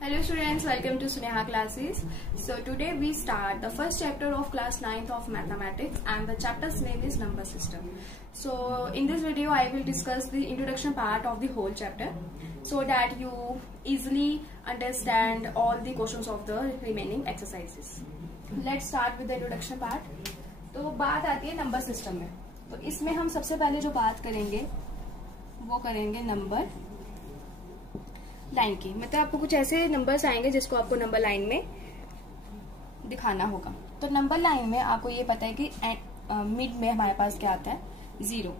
Hello students, welcome to Sneha classes. So today we start the first chapter of class 9th of mathematics and the chapter's name is number system. So in this video I will discuss the introduction part of the whole chapter so that you easily understand all the questions of the remaining exercises. Let's start with the introduction part. तो बात आती है number system में. तो इसमें हम सबसे पहले जो बात करेंगे वो करेंगे नंबर लाइन की. मतलब आपको कुछ ऐसे नंबर्स आएंगे जिसको आपको नंबर लाइन में दिखाना होगा. तो नंबर लाइन में आपको ये पता है कि मिड में हमारे पास क्या आता है, 0.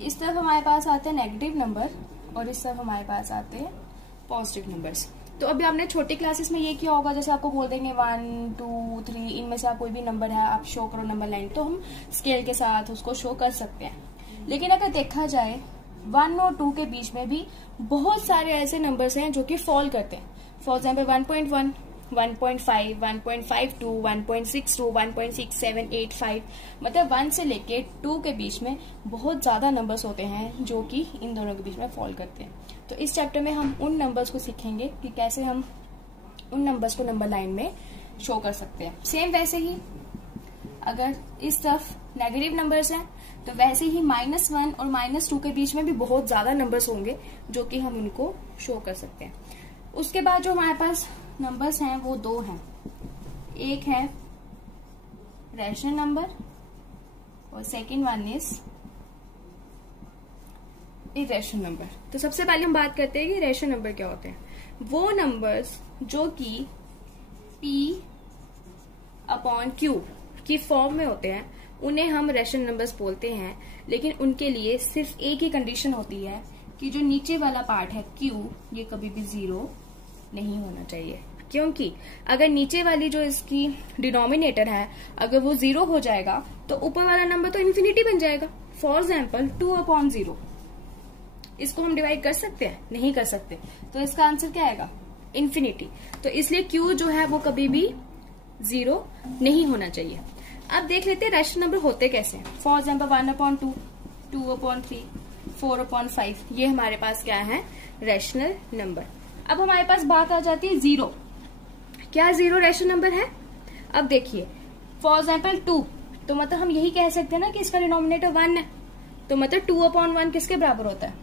इस तरफ हमारे पास आते हैं नेगेटिव नंबर और इस तरफ हमारे पास आते हैं पॉजिटिव नंबर्स. तो अभी आपने छोटी क्लासेस में ये किया होगा, जैसे आपको बोल देंगे 1, 2, 3 इनमें से आप कोई भी नंबर है आप शो करो नंबर लाइन, तो हम स्केल के साथ उसको शो कर सकते हैं. लेकिन अगर देखा जाए 1 और 2 के बीच में भी बहुत सारे ऐसे नंबर्स हैं जो कि फॉल करते हैं. For example 1.1, 1.5, 1.52, 1.62, 1.6785. मतलब 1 से लेके 2 के बीच में बहुत ज्यादा नंबर्स होते हैं जो कि इन दोनों के बीच में फॉल करते हैं. तो इस चैप्टर में हम उन नंबर्स को सीखेंगे कि कैसे हम उन नंबर्स को नंबर लाइन में शो कर सकते हैं. सेम वैसे ही अगर इस तरफ नेगेटिव नंबर्स हैं तो वैसे ही -1 और -2 के बीच में भी बहुत ज्यादा नंबर्स होंगे जो कि हम उनको शो कर सकते हैं. उसके बाद जो हमारे पास नंबर्स हैं वो 2 हैं. एक है रैशनल नंबर और second one is irrational number. तो सबसे पहले हम बात करते हैं कि रैशनल नंबर क्या होते हैं. वो नंबर्स जो कि P/Q की फॉर्म में होते हैं उन्हें हम रैशनल नंबर्स बोलते हैं. लेकिन उनके लिए सिर्फ एक ही कंडीशन होती है कि जो नीचे वाला पार्ट है Q ये कभी भी 0 नहीं होना चाहिए. क्योंकि अगर नीचे वाली जो इसकी डिनोमिनेटर है अगर वो 0 हो जाएगा तो ऊपर वाला नंबर तो इन्फिनिटी बन जाएगा. फॉर एग्जाम्पल 2/0 इसको हम डिवाइड कर सकते हैं, नहीं कर सकते. तो इसका आंसर क्या आएगा, इन्फिनिटी. तो इसलिए Q जो है वो कभी भी 0 नहीं होना चाहिए. अब देख लेते हैं रैशनल नंबर होते कैसे हैं. फॉर एग्जाम्पल 1/2, 2/3, 4/5 ये हमारे पास क्या है, रैशनल नंबर. अब हमारे पास बात आ जाती है 0. क्या 0 रैशनल नंबर है? अब देखिए फॉर एग्जाम्पल 2, तो मतलब हम यही कह सकते हैं ना कि इसका डिनोमिनेटर 1 है. तो मतलब 2/1 किसके बराबर होता है,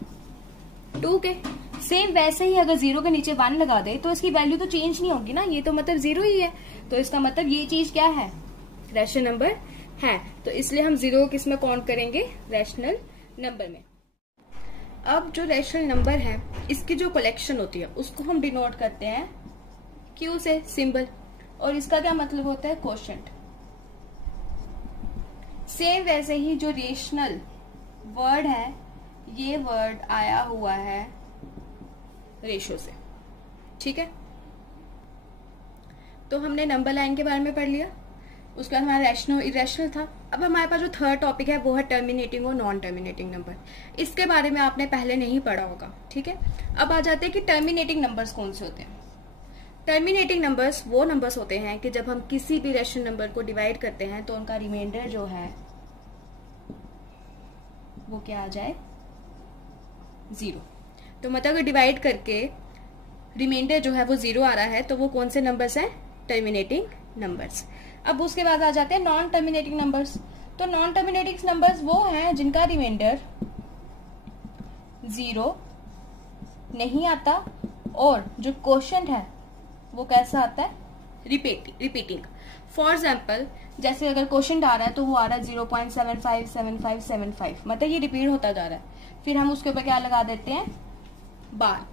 2 के. सेम वैसे ही अगर 0 के नीचे 1 लगा दे तो इसकी वैल्यू तो चेंज नहीं होगी ना, ये तो मतलब 0 ही है. तो इसका मतलब ये चीज क्या है, रैशनल नंबर है. तो इसलिए हम 0 किस में काउंट करेंगे, रैशनल नंबर में. अब जो रैशनल नंबर है इसकी जो कलेक्शन होती है उसको हम डिनोट करते हैं Q से सिंबल, और इसका क्या मतलब होता है, क्वोशंट. सेम वैसे ही जो रेशनल वर्ड है ये वर्ड आया हुआ है रेशो से. ठीक है, तो हमने नंबर लाइन के बारे में पढ़ लिया. उसके बाद हमारा रैशनल इरेशनल था. अब हमारे पास जो थर्ड टॉपिक है वो है टर्मिनेटिंग और नॉन टर्मिनेटिंग नंबर. इसके बारे में आपने पहले नहीं पढ़ा होगा. ठीक है, अब आ जाते हैं कि टर्मिनेटिंग नंबर्स कौन से होते हैं. टर्मिनेटिंग नंबर्स वो नंबर्स होते हैं कि जब हम किसी भी रैशनल नंबर को डिवाइड करते हैं तो उनका रिमाइंडर जो है वो क्या आ जाए, 0. तो मतलब अगर डिवाइड करके रिमाइंडर जो है वो 0 आ रहा है तो वो कौन से नंबर्स हैं, टर्मिनेटिंग नंबर्स. अब उसके बाद आ जाते हैं नॉन टर्मिनेटिंग नंबर्स. तो नॉन टर्मिनेटिंग नंबर्स वो हैं जिनका रिमाइंडर 0 नहीं आता और जो क्वोशंट है वो कैसा आता है, रिपीटिंग. फॉर एग्जाम्पल जैसे अगर क्वोशंट आ रहा है तो वो आ रहा है 0.757575, मतलब ये रिपीट होता जा रहा है. फिर हम उसके ऊपर क्या लगा देते हैं, बार.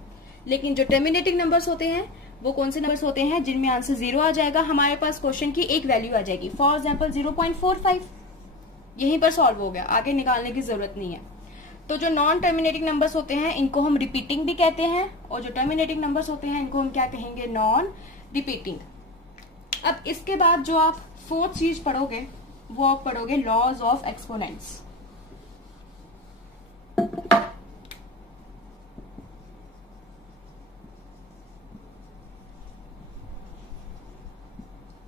लेकिन जो टर्मिनेटिंग नंबर्स होते हैं वो कौन से नंबर्स होते हैं जिनमें आंसर 0 आ जाएगा, हमारे पास क्वेश्चन की एक वैल्यू आ जाएगी. फॉर एग्जाम्पल 0.45 यहीं पर सॉल्व हो गया, आगे निकालने की जरूरत नहीं है. तो जो नॉन टर्मिनेटिंग नंबर्स होते हैं इनको हम रिपीटिंग भी कहते हैं, और जो टर्मिनेटिंग नंबर्स होते हैं इनको हम क्या कहेंगे, नॉन रिपीटिंग. अब इसके बाद जो आप फोर्थ चीज पढ़ोगे वो आप पढ़ोगे लॉज ऑफ एक्सपोनेंट्स.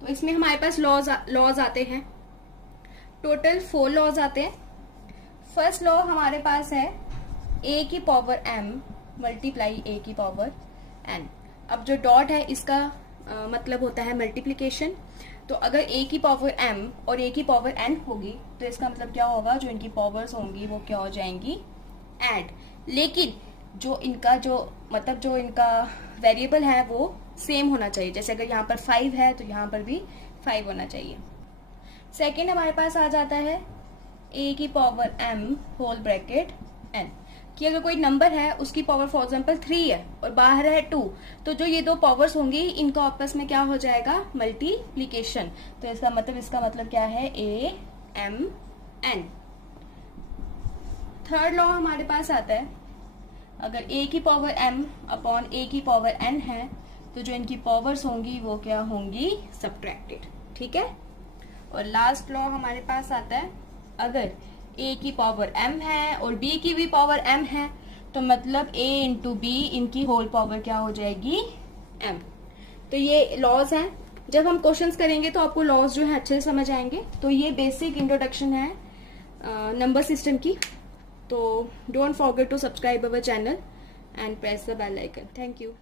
तो इसमें हमारे पास लॉज आते हैं, टोटल 4 लॉज आते हैं. फर्स्ट लॉ हमारे पास है a की पावर m मल्टीप्लाई a की पावर n. अब जो डॉट है इसका मतलब होता है मल्टीप्लिकेशन। तो अगर a की पावर m और a की पावर n होगी तो इसका मतलब क्या होगा, जो इनकी पावर्स होंगी वो क्या हो जाएंगी, ऐड। लेकिन जो इनका वेरिएबल है वो सेम होना चाहिए। जैसे अगर यहाँ पर 5 है तो यहाँ पर भी 5 होना चाहिए। सेकेंड हमारे पास आ जाता है a की power m whole bracket n, कि अगर कोई नंबर है उसकी पावर फॉर एग्जाम्पल 3 है और बाहर है 2, तो जो ये दो पावर्स होंगी इनका आपस में क्या हो जाएगा, मल्टीप्लीकेशन। तो इसका मतलब क्या है, a m n। Third law हमारे पास आता है, अगर a की पावर m अपॉन a की पावर n है तो जो इनकी पावर्स होंगी वो क्या होंगी, सब्ट्रैक्टेड। ठीक है। और लास्ट लॉ हमारे पास आता है, अगर a की पावर m है और b की भी पावर m है तो मतलब a इंटू b इनकी होल पावर क्या हो जाएगी, m। तो ये लॉज हैं। जब हम क्वेश्चंस करेंगे तो आपको लॉज जो है अच्छे से समझ आएंगे। तो ये बेसिक इंट्रोडक्शन है नंबर सिस्टम की। तो don't forget to subscribe our channel and press the bell icon. Thank you.